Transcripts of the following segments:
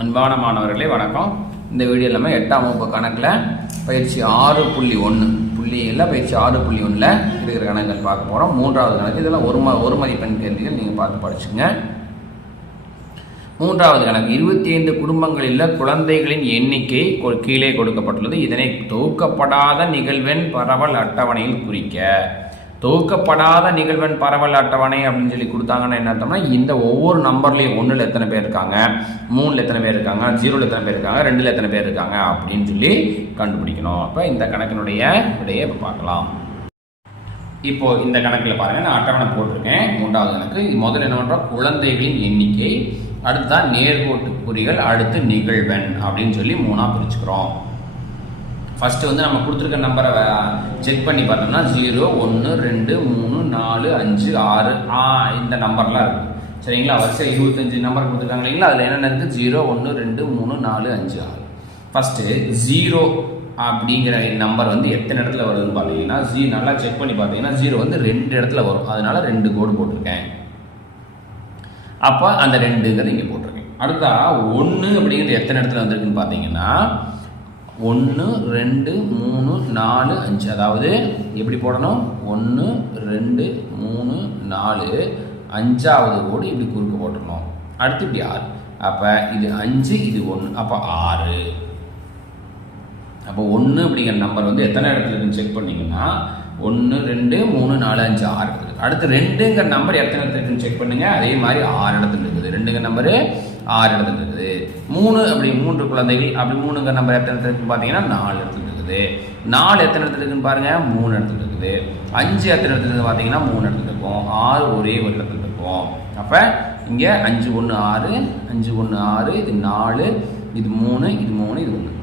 அன்பான மாணவர்களே வணக்கம். இந்த வீடியோ நம்ம எட்டாம் வகுப்பு கணக்கில் பயிற்சி ஆறு புள்ளி ஒன்று புள்ளியில் பயிற்சி ஆறு புள்ளி ஒன்றில் இருக்கிற கணக்குகள் பார்க்க போகிறோம் மூன்றாவது கணக்கு இதெல்லாம் ஒரு ம ஒரு மதிப்பெண் கேள்விகள் நீங்கள் பார்த்து படிச்சுங்க மூன்றாவது கணக்கு இருபத்தி ஐந்து குடும்பங்களில் குழந்தைகளின் எண்ணிக்கை கொ- கீழே கொடுக்கப்பட்டுள்ளது. இதனை தொகுக்கப்படாத நிகழ்வெண் பரவல் அட்டவணையில் குறிக்க. தொகுக்கப்படாத நிகழ்வன் பரவல் அட்டவணை அப்படின்னு சொல்லி கொடுத்தாங்கன்னா என்ன அர்த்தம்னா இந்த ஒவ்வொரு நம்பர்லையும் ஒன்றில் எத்தனை பேர் இருக்காங்க? மூணில் எத்தனை பேர் இருக்காங்க? ஜீரோவில் எத்தனை பேர் இருக்காங்க? ரெண்டில் எத்தனை பேர் இருக்காங்க? அப்படின்னு சொல்லி கண்டுபிடிக்கணும். அப்போ இந்த கணக்கினுடைய விடையை இப்போ பார்க்கலாம். இப்போ இந்த கணக்கில் பாருங்கள் நான் அட்டவணை போட்டிருக்கேன். மூன்றாவது கணக்கு இது முதல்ல என்ன பண்றோம்? குழந்தைகளின் எண்ணிக்கை. அடுத்து தான் நேர்கோட்டு குறிகள் அடுத்து நிகழ்வெண் அப்படின்னு சொல்லி மூணாக பிரிச்சுக்கிறோம். ஃபஸ்ட்டு வந்து நம்ம கொடுத்துருக்க நம்பரை செக் பண்ணி பார்த்தோம்னா ஜீரோ ஒன்று ரெண்டு மூணு நாலு அஞ்சு ஆறு ஆ இந்த நம்பர்லாம் இருக்குது சரிங்களா? வருஷம் இருபத்தஞ்சு நம்பர் கொடுத்துருக்காங்க இல்லைங்களா? அதில் என்னென்ன இருக்குது ஜீரோ ஒன்று ரெண்டு மூணு நாலு அஞ்சு ஆறு. ஃபஸ்ட்டு ஜீரோ அப்படிங்கிற நம்பர் வந்து எத்தனை இடத்துல வருதுன்னு பார்த்தீங்கன்னா ஜீ நல்லா செக் பண்ணி பார்த்தீங்கன்னா ஜீரோ வந்து ரெண்டு இடத்துல வரும். அதனால் ரெண்டு கோடு போட்டிருக்கேன். அப்போ அந்த ரெண்டுங்கிறது இங்கே போட்டிருக்கேன். அடுத்தா ஒன்று அப்படிங்கிறது எத்தனை இடத்துல வந்திருக்குன்னு பார்த்தீங்கன்னா ஒன்று ரெண்டு மூணு நாலு அஞ்சு. அதாவது எப்படி போடணும்? ஒன்று ரெண்டு மூணு நாலு. அஞ்சாவது கோடு இப்படி குறுக்கு போட்டுடணும் அடுத்து இப்படி ஆறு. அப்போ இது அஞ்சு இது ஒன்று அப்போ ஆறு. அப்போ ஒன்று அப்படிங்கிற நம்பர் வந்து எத்தனை இடத்துல இருக்குன்னு செக் பண்ணிங்கன்னா ஒன்று ரெண்டு மூணு நாலு அஞ்சு ஆறு. இருக்குது அடுத்து ரெண்டுங்கிற நம்பர் எத்தனை இடத்துல இருக்குன்னு செக் பண்ணுங்கள் அதே மாதிரி ஆறு இடத்துல இருக்குது. ரெண்டுங்கிற நம்பரு ஆறு இடத்துல இருக்குது மூணு அப்படி மூன்று குழந்தைகள் அப்படி மூணுங்க நம்பர் எத்தனை இடத்துல இருக்குன்னு பார்த்தீங்கன்னா நாலு இடத்துல இருக்குது நாலு எத்தனை இடத்துல இருக்குன்னு பாருங்க மூணு இடத்துல இருக்குது அஞ்சு எத்தனை இடத்துல இருக்குது பார்த்தீங்கன்னா மூணு இடத்துல இருக்கும் ஆறு ஒரே ஒரு இடத்துல இருக்கும் அப்போ இங்கே அஞ்சு ஒன்று ஆறு அஞ்சு ஒன்று ஆறு இது நாலு இது மூணு இது மூணு இது ஒன்று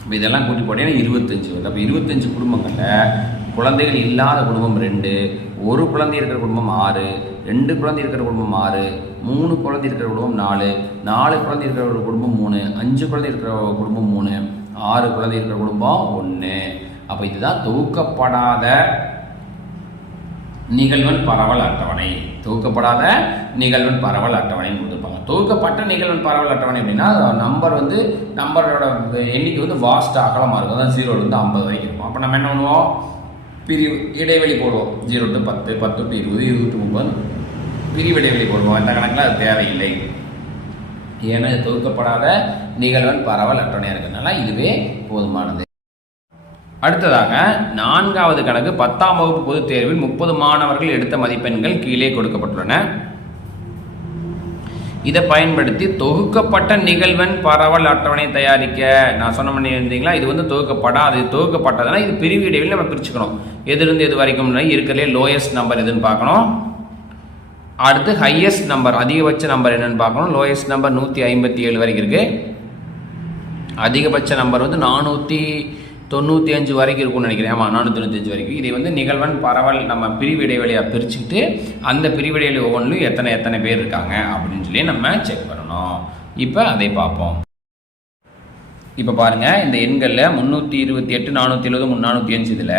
இப்போ இதெல்லாம் கூட்டி போட்டீங்கன்னா இருபத்தஞ்சு வருது. அப்போ இருபத்தஞ்சு குடும்பங்களில் குழந்தைகள் இல்லாத குடும்பம் ரெண்டு ஒரு குழந்தை இருக்கிற குடும்பம் ஆறு ரெண்டு குழந்தை இருக்கிற குடும்பம் ஆறு மூணு குழந்தை இருக்கிற குடும்பம் நாலு. நாலு குழந்தை இருக்கிற ஒரு குடும்பம் மூணு. அஞ்சு குழந்தை இருக்கிற குடும்பம் மூணு. ஆறு குழந்தை இருக்கிற குடும்பம் ஒன்று அப்போ இதுதான் தொகுக்கப்படாத நிகழ்வன் பரவல் அட்டவணை. தொகுக்கப்படாத நிகழ்வன் பரவல் அட்டவணைன்னு கொடுத்துருப்பாங்க. தொகுக்கப்பட்ட நிகழ்வன் பரவல் அட்டவணை அப்படின்னா நம்பர் வந்து நம்பரோட எண்ணிக்கை வந்து வாஸ்ட் அகலமாக இருக்கும். அதான் ஜீரோலேருந்து ஐம்பது வரைக்கும் இருக்கும். அப்போ நம்ம என்ன பண்ணுவோம்? பிரிவு இடைவெளி போடுவோம். ஜீரோ டு பத்து பத்து டு இருபது இருபது டு முப்பது பிரிவிடைவெளி போடுவோம். இந்த கணக்கில்? அது தேவையில்லை. ஏன்னா இது தொகுக்கப்படாத நிகழ்வன் பரவல் அட்டவணையாக இருக்கிறதுனால இதுவே போதுமானது. அடுத்ததாக நான்காவது கணக்கு பத்தாம் வகுப்பு பொதுத் தேர்வில் முப்பது மாணவர்கள் எடுத்த மதிப்பெண்கள் கீழே கொடுக்கப்பட்டுள்ளன. இதை பயன்படுத்தி தொகுக்கப்பட்ட நிகழ்வன் பரவல் அட்டவணை தயாரிக்க. நான் சொன்ன பண்ணி இருந்தீங்களா? இது வந்து தொகுக்கப்படாது தொகுக்கப்பட்டதுன்னா இது பிரிவு இடைவெளி நம்ம பிரிச்சுக்கணும். எதுலேருந்து எது வரைக்கும் இருக்கிறதுலே லோயஸ்ட் நம்பர் எதுன்னு பார்க்கணும். அடுத்து ஹையஸ்ட் நம்பர் அதிகபட்ச நம்பர் என்னன்னு பார்க்கணும். லோயஸ்ட் நம்பர் நூற்றி ஐம்பத்தி ஏழு வரைக்கும் இருக்கு. அதிகபட்ச நம்பர் வந்து நானூற்றி தொண்ணூற்றி அஞ்சு வரைக்கும் இருக்கும்னு நினைக்கிறேன். ஆமாம் நானூற்றி தொண்ணூத்தஞ்சு வரைக்கும். இதை வந்து நிகழ்வன் பரவல் நம்ம பிரிவு இடைவெளியாக பிரிச்சுக்கிட்டு அந்த பிரிவு இடைவெளி ஒவ்வொன்றிலும் எத்தனை எத்தனை பேர் இருக்காங்க அப்படின்னு சொல்லி நம்ம செக் பண்ணணும். இப்போ அதை பார்ப்போம். இப்போ பாருங்க இந்த எண்களில் முந்நூற்றி இருபத்தி எட்டு நானூற்றி எழுபது நானூற்றி அஞ்சு இதில்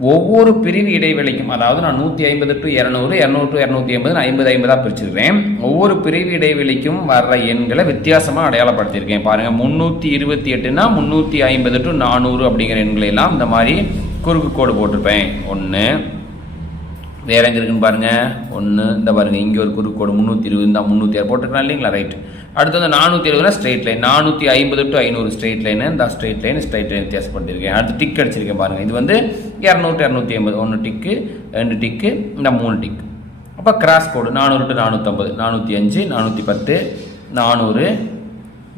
ஒவ்வொரு பிரிவு இடைவெளிக்கும் அதாவது நான் நூற்றி ஐம்பது டு இரநூறு இரநூறு டு இரநூத்தி ஐம்பது நான் ஐம்பது ஐம்பதாக பிரிச்சிருக்கேன் ஒவ்வொரு பிரிவு இடைவெளிக்கும் வர்ற எண்களை வித்தியாசமாக அடையாளப்படுத்தியிருக்கேன். பாருங்கள் முந்நூற்றி இருபத்தி எட்டுனா முந்நூற்றி ஐம்பது டு நானூறு அப்படிங்கிற எண்களை எல்லாம் இந்த மாதிரி குறுக்கு கோடு போட்டிருப்பேன். ஒன்று வேற எங்க இருக்குன்னு பாருங்கள் ஒன்று இந்த பாருங்க இங்கே ஒரு குறுக்கு கோடு முந்நூற்றி இருபது இந்த முந்நூற்றி ஆறு போட்டிருக்கலாம் இல்லைங்களா? ரைட் அடுத்து வந்து நானூற்றி எழுபதுனா ஸ்ட்ரெயிட் லைன் நானூற்றி ஐம்பது டு ஐநூறு ஸ்ட்ரெயிட் லைன் இந்த ஸ்ட்ரெயிட் லைன் ஸ்ட்ரெயிட் லைன் வித்தியாசம் பண்ணியிருக்கேன் அடுத்து டிக் அடிச்சிருக்கேன் பாருங்கள் இது வந்து இரநூத்தி இரநூத்தி ஐம்பது. ஒன்று டிக்கு ரெண்டு டிக்கு இந்த மூணு டிக் அப்போ கிராஸ் கோடு நானூறு டு நானூற்றம்பது நானூற்றி அஞ்சு நானூற்றி பத்து நானூறு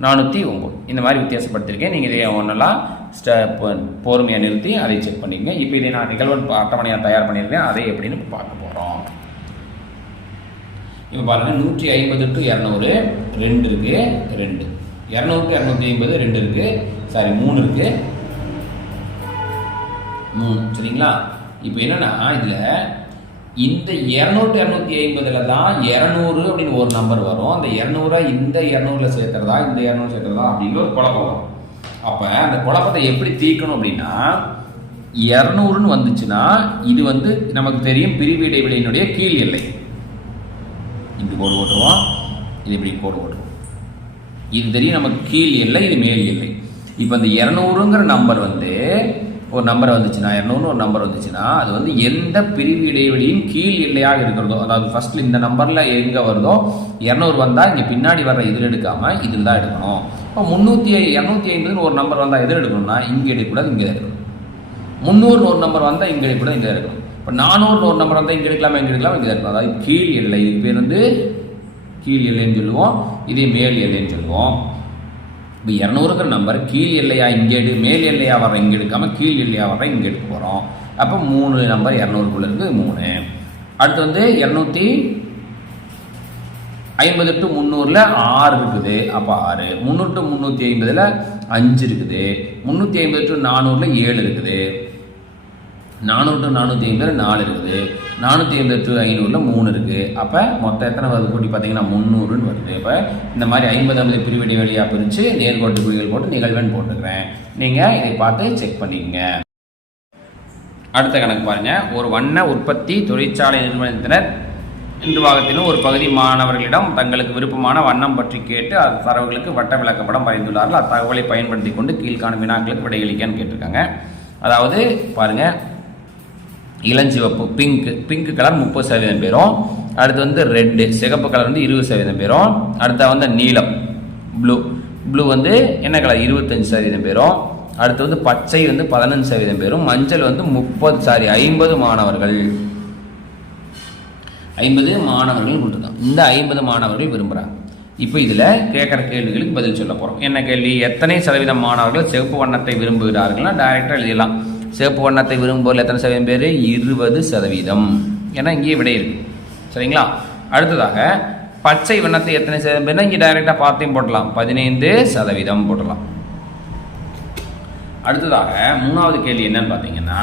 நானூற்றி ஒம்பது இந்த மாதிரி வித்தியாசப்படுத்திருக்கேன் நீங்கள் இதை ஒன்றெல்லாம் ஸ்ட பொறுமையாக நிறுத்தி அதை செக் பண்ணிக்கங்க. இப்போ இதை நான் நிகழ்வன் அட்டவணையாக தயார் பண்ணியிருக்கேன். அதை எப்படின்னு பார்க்க போகிறோம் இப்போ பாருங்கள் நூற்றி ஐம்பது டு இரநூறு ரெண்டு இருக்குது ரெண்டு. இரநூறுக்கு இரநூத்தி ஐம்பது ரெண்டு இருக்குது சாரி மூணு இருக்குது மூணு சரிங்களா? இப்போ என்னன்னா இதில் இந்த இரநூறு இரநூத்தி ஐம்பதுல தான் இரநூறு அப்படின்னு ஒரு நம்பர் வரும். அந்த இரநூறை இந்த இரநூறுல சேர்த்துறதா இந்த இரநூறு சேர்த்துறதா அப்படிங்கிற ஒரு குழப்பம் வரும். அப்போ அந்த குழப்பத்தை எப்படி தீர்க்கணும் அப்படின்னா இரநூறுன்னு வந்துச்சுன்னா இது வந்து நமக்கு தெரியும் பிரிவு இடைவெளியினுடைய கீழ் எல்லை. இப்படி கோடு போட்டுருவோம் இது இப்படி கோடு போட்டுருவோம் இது தெரியும் நமக்கு கீழ் இல்லை இது மேல் இல்லை. இப்போ இந்த இரநூறுங்கிற நம்பர் வந்து ஒரு நம்பர் வந்துச்சுன்னா இரநூறுன்னு ஒரு நம்பர் வந்துச்சுன்னா அது வந்து எந்த பிரிவு இடைவெளியும் கீழ் எல்லையாக இருக்கிறதோ அதாவது ஃபர்ஸ்ட்ல இந்த நம்பரில் எங்கே வருதோ இரநூறு வந்தால் இங்கே பின்னாடி வர்ற இதில் எடுக்காமல் இதில் தான் எடுக்கணும். இப்போ முந்நூற்றி இரநூத்தி ஐம்பதுன்னு ஒரு நம்பர் வந்தால் எதில் எடுக்கணும்னா இங்கே எடுக்கக்கூடாது இங்கே எடுக்கணும். முந்நூறுன்னு ஒரு நம்பர் வந்தால் இங்கே எடுக்கக்கூடாது இங்கே எடுக்கணும். இப்போ நானூறுன்னு ஒரு நம்பர் வந்தால் இங்கே எடுக்கலாமா இங்கே எடுக்கலாம்? இங்கே எடுக்கலாம்? அதாவது கீழ் எல்லை இது பேர் வந்து கீழ் எல்லைன்னு சொல்லுவோம் இதே மேல் எல்லைன்னு சொல்லுவோம். இப்போ இரநூறுங்கிற நம்பர் கீழ் எல்லையாக இங்கே எடு மேல் எல்லையா வர இங்கே எடுக்காமல் கீழ் எல்லையா வர இங்கே எடுக்க போகிறோம் அப்போ மூணு நம்பர் இரநூறுக்குள்ள இருக்குது மூணு. அடுத்து வந்து இரநூத்தி ஐம்பது டு முந்நூறில் ஆறு இருக்குது. அப்போ ஆறு. முந்நூறு டு முந்நூற்றி ஐம்பதில் அஞ்சு இருக்குது. முந்நூற்றி ஐம்பது டு நானூறில் ஏழு இருக்குது. நானூறு டு நானூற்றி ஐம்பது நாலு இருக்குது. நானூற்றி ஐம்பது டு ஐநூறில் மூணு இருக்குது அப்போ மொத்தம் எத்தனை வருது? கூட்டி பார்த்தீங்கன்னா முந்நூறுன்னு வருது. இப்போ இந்த மாதிரி ஐம்பது ஐம்பது பிரிவிடி வழியாக பிரித்து நேர்கோட்டு குறிகள் போட்டு நிகழ்வுன்னு போட்டுக்கிறேன். நீங்கள் இதை பார்த்து செக் பண்ணிக்கங்க. அடுத்த கணக்கு பாருங்க. ஒரு வண்ண உற்பத்தி தொழிற்சாலை நிறுவனத்தினர் நிர்வாகத்திலும் ஒரு பகுதி மாணவர்களிடம் தங்களுக்கு விருப்பமான வண்ணம் பற்றி கேட்டு அது தரவுகளுக்கு வட்ட விளக்கப்படம் வரைந்துள்ளார்கள். அத்தகவலை பயன்படுத்தி கொண்டு கீழ்காணும் வினாக்களுக்கு விடையளிக்கன்னு கேட்டிருக்காங்க. அதாவது பாருங்கள் இளஞ்சிவப்பு பிங்க் பிங்க் கலர் முப்பது சதவீதம் பேரும். அடுத்து வந்து ரெட்டு சிகப்பு கலர் வந்து இருபது சதவீதம் பேரும். அடுத்த வந்து நீலம் ப்ளூ ப்ளூ வந்து என்ன கலர் இருபத்தஞ்சு சதவீதம் பேரும். அடுத்து வந்து பச்சை வந்து பதினஞ்சு சதவீதம் பேரும். மஞ்சள் வந்து முப்பது சாரி ஐம்பது மாணவர்கள். ஐம்பது மாணவர்கள் கொடுத்துருக்காங்க இந்த ஐம்பது மாணவர்கள் விரும்புகிறாங்க இப்போ இதில் கேட்குற கேள்விகளுக்கு பதில் சொல்ல போகிறோம் என்ன கேள்வி? எத்தனை சதவீதம் மாணவர்கள் சிவப்பு வண்ணத்தை விரும்புகிறார்கள்னா டைரெக்டாக எழுதிடலாம். சிவப்பு வண்ணத்தை விரும்புவோர் எத்தனை சதவீதம் பேர்? இருபது சதவீதம். ஏன்னா இங்கேயே விடை இருக்கு. சரிங்களா? அடுத்ததாக பச்சை வண்ணத்தை எத்தனை சதவீதம் பேர்னா இங்கே டைரெக்டாக பார்த்தையும் போடலாம் பதினைந்து சதவீதம் போடலாம் அடுத்ததாக மூணாவது கேள்வி என்னன்னு பார்த்தீங்கன்னா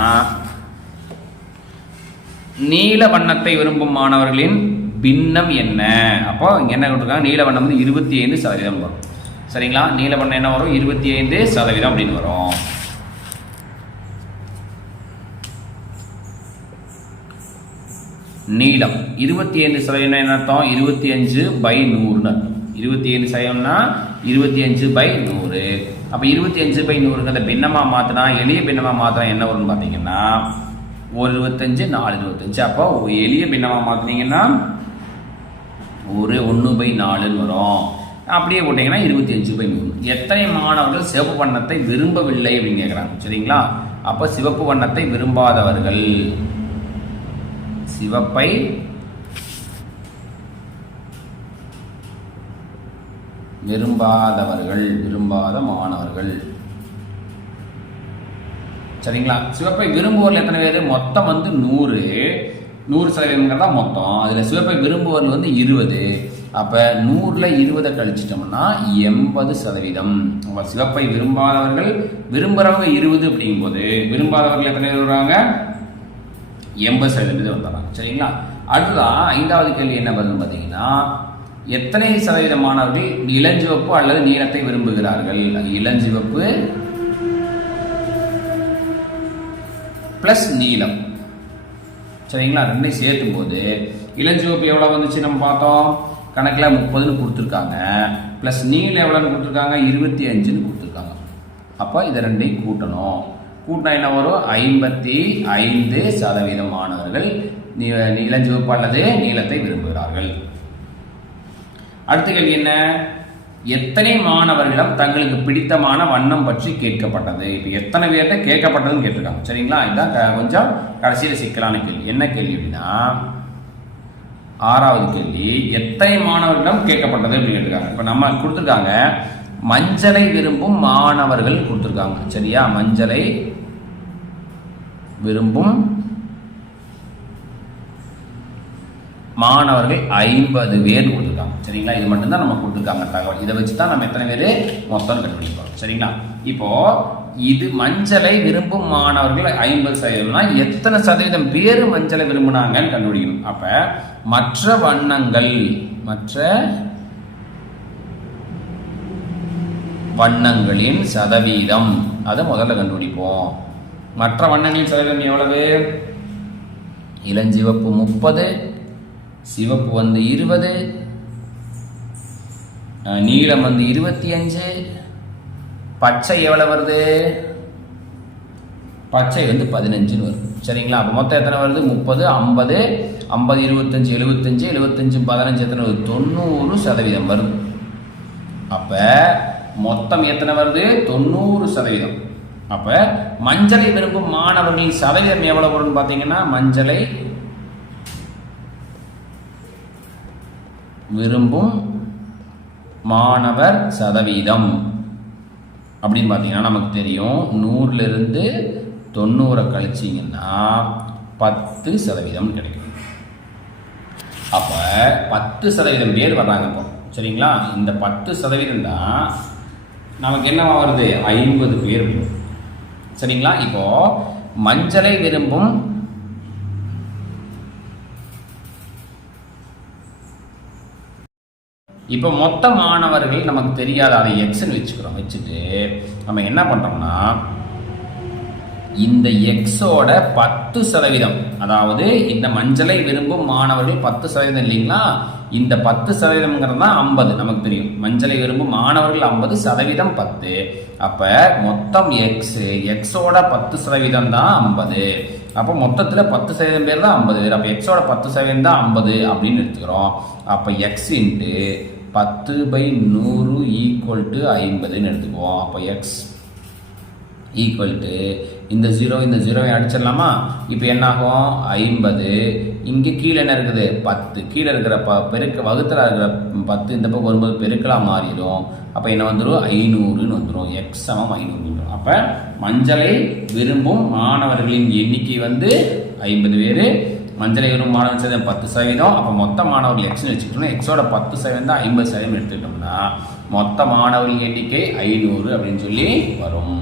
நீல வண்ணத்தை விரும்பும் மாணவர்களின் பின்னம் என்ன? அப்போ இங்கே என்ன கொடுத்துருக்காங்க? நீல வண்ணம் வந்து இருபத்தி ஐந்து சதவீதம் வரும். சரிங்களா? நீல வண்ணம் என்ன வரும்? இருபத்தி ஐந்து சதவீதம் அப்படின்னு வரும். நீளம். இருபத்தி ஐந்து சதவீதம் என்ன அர்த்தம்? இருபத்தி அஞ்சு பை நூறுன்னு இருபத்தி ஐந்து சதவீதம்னா இருபத்தி அஞ்சு பை நூறு. அப்போ இருபத்தி அஞ்சு பை நூறுங்கிறத பின்னமாக மாற்றினா எளிய பின்னமாக மாற்றினா என்ன வரும்னு பார்த்தீங்கன்னா ஒரு இருபத்தஞ்சு நாலு இருபத்தஞ்சு. அப்போ எளிய பின்னமாக மாற்றினீங்கன்னா ஒரு ஒன்று பை நாலுன்னு வரும். அப்படியே போட்டிங்கன்னா இருபத்தி அஞ்சு பை நூறு. எத்தனை மாணவர்கள் சிவப்பு வண்ணத்தை விரும்பவில்லை அப்படின்னு கேட்குறாங்க சரிங்களா? அப்போ சிவப்பு வண்ணத்தை விரும்பாதவர்கள். சிவப்பை விரும்பாதவர்கள் விரும்பாத மாணவர்கள். சரிங்களா? சிவப்பை விரும்புவோர்கள் எத்தனை பேர்? மொத்தம் வந்து நூறு. நூறு சதவீதங்கிறதா மொத்தம். அதில் சிவப்பை விரும்புவர்கள் வந்து இருபது. அப்போ நூறில் இருபதை கழிச்சிட்டோம்னா எண்பது சதவீதம். சிவப்பை விரும்பாதவர்கள் விரும்புகிறவங்க இருபது அப்படிங்கும்போது விரும்பாதவர்கள் எத்தனை பேர் வருவாங்க? எண்பது சதவீதம் வந்துடுறாங்க சரிங்களா? அடுத்ததான் ஐந்தாவது கேள்வி என்ன பதில் பார்த்தீங்கன்னா எத்தனை சதவீத மாணவர்கள் இளஞ்சிவப்பு அல்லது நீளத்தை விரும்புகிறார்கள்? இளஞ்சிவப்பு ப்ளஸ் நீளம் சரிங்களா? ரெண்டையும் சேர்த்தும் போது இளஞ்சிவப்பு எவ்வளோ வந்துச்சு நம்ம பார்த்தோம்? கணக்கில் முப்பதுன்னு கொடுத்துருக்காங்க. ப்ளஸ் நீளம் எவ்வளோன்னு கொடுத்துருக்காங்க? இருபத்தி அஞ்சுன்னு கொடுத்துருக்காங்க. அப்போ இதை ரெண்டையும் கூட்டணும். கூட்டினா என்ன வரும் ஐம்பத்தி ஐந்து சதவீதம் மாணவர்கள் நீ இளஞ்சிவப்பு அல்லது நீளத்தை விரும்புகிறார்கள். அடுத்த கேள்வி என்ன? எத்தனை மாணவர்களிடம் தங்களுக்கு பிடித்தமான வண்ணம் பற்றி கேட்கப்பட்டது? இப்போ எத்தனை பேர்கிட்ட கேட்கப்பட்டதுன்னு கேட்டிருக்காங்க. சரிங்களா? இதுதான் க- கொஞ்சம் கடைசியில் சிக்கலான கேள்வி. என்ன கேள்வி அப்படின்னா ஆறாவது கேள்வி எத்தனை மாணவர்களிடம் கேட்கப்பட்டது அப்படின்னு கேட்டிருக்காங்க. இப்போ நம்ம கொடுத்துருக்காங்க மஞ்சளை விரும்பும் மாணவர்கள் கொடுத்துருக்காங்க. சரியா? மஞ்சளை விரும்பும் மாணவர்கள் ஐம்பது பேர் கொடுத்துருக்காங்க. சரிங்களா? இது மட்டும்தான் நம்ம கொடுத்துருக்காங்க தகவல். இதை வச்சு தான் நம்ம எத்தனை பேர்? மொத்தம் கண்டுபிடிப்போம். சரிங்களா? இப்போ இது மஞ்சளை விரும்பும் மாணவர்கள் ஐம்பது சதவீதம்னா எத்தனை சதவீதம் பேர் மஞ்சளை விரும்புனாங்கன்னு கண்டுபிடிக்கணும். அப்போ மற்ற வண்ணங்கள் மற்ற வண்ணங்களின் சதவீதம். அதை முதல்ல கண்டுபிடிப்போம். மற்ற வண்ணங்களின் சதவீதம் எவ்வளவு? இளஞ்சிவப்பு முப்பது சிவப்பு வந்து இருபது நீளம் வந்து இருபத்தி அஞ்சு. பச்சை எவ்வளோ வருது? பச்சை வந்து பதினஞ்சுன்னு வரும். சரிங்களா? அப்போ மொத்தம் எத்தனை வருது? முப்பது ஐம்பது ஐம்பது இருபத்தஞ்சி எழுபத்தஞ்சு எழுபத்தஞ்சு பதினஞ்சு எத்தனை வருது? தொண்ணூறு சதவீதம் வருது. அப்போ மொத்தம் எத்தனை வருது? தொண்ணூறு சதவீதம். அப்போ மஞ்சளை விரும்பும் மாணவர்களின் சதவீதம் எவ்வளவு வரும்னு பார்த்தீங்கன்னா மஞ்சளை விரும்பும் மாணவர் சதவீதம். அப்படின்னு பார்த்தீங்கன்னா நமக்கு தெரியும் நூறுலேருந்து தொண்ணூறை கழிச்சிங்கன்னா பத்து சதவீதம் கிடைக்கும். அப்போ பத்து சதவீதம் பேர் வர்றாங்க இப்போ. சரிங்களா? இந்த பத்து சதவீதம் தான் நமக்கு என்னவா வருது ஐம்பது பேர் சரிங்களா? இப்போ மஞ்சளை விரும்பும் இப்போ மொத்த மாணவர்கள் நமக்கு தெரியாத அதை எக்ஸ்ன்னு வச்சுக்கிறோம். வச்சுட்டு நம்ம என்ன பண்ணுறோம்னா இந்த எக்ஸோட பத்து சதவீதம் அதாவது இந்த மஞ்சளை விரும்பும் மாணவர்கள் பத்து சதவீதம் இல்லைங்களா? இந்த பத்து சதவீதம்ங்கிறது தான் ஐம்பது நமக்கு தெரியும். மஞ்சளை விரும்பும் மாணவர்கள் ஐம்பது சதவீதம் பத்து. அப்போ மொத்தம் எக்ஸ் எக்ஸோட பத்து சதவீதம் தான் ஐம்பது. அப்போ மொத்தத்தில் பத்து சதவீதம் பேர் தான் ஐம்பது. அப்போ எக்ஸோட பத்து சதவீதம் தான் ஐம்பது அப்படின்னு எடுத்துக்கிறோம். அப்போ எக்ஸ் இன்ட்டு பத்து பை நூறு ஈக்குவல் டு ஐம்பதுன்னு எடுத்துக்குவோம். அப்போ எக்ஸ் ஈக்குவல் டு இந்த ஜீரோ இந்த ஜீரோவை அடிச்சிடலாமா? இப்போ என்னாகும்? ஐம்பது. இங்கே கீழே என்ன இருக்குது? பத்து. கீழே இருக்கிற ப பெருக்க வகுத்தில் இருக்கிற பத்து இந்த பக்கம் வரும்போது பெருக்கலாக மாறிடும். அப்போ என்ன வந்துடும் ஐநூறுன்னு வந்துடும் எக்ஸ் சமம் ஐநூறு அப்போ மஞ்சளை விரும்பும் மாணவர்களின் எண்ணிக்கை வந்து ஐம்பது பேர். மஞ்சளை விரும்பும் மாணவர் சதவீதம் பத்து சதவீதம். அப்போ மொத்த மாணவர்கள் எக்ஸ்னு வச்சுக்கிட்டோம் எக்ஸோட பத்து சதவீதம் தான் ஐம்பது சதவீதம் எடுத்துக்கிட்டோம்னா மொத்த மாணவர்களின் எண்ணிக்கை ஐநூறு அப்படின்னு சொல்லி வரும்.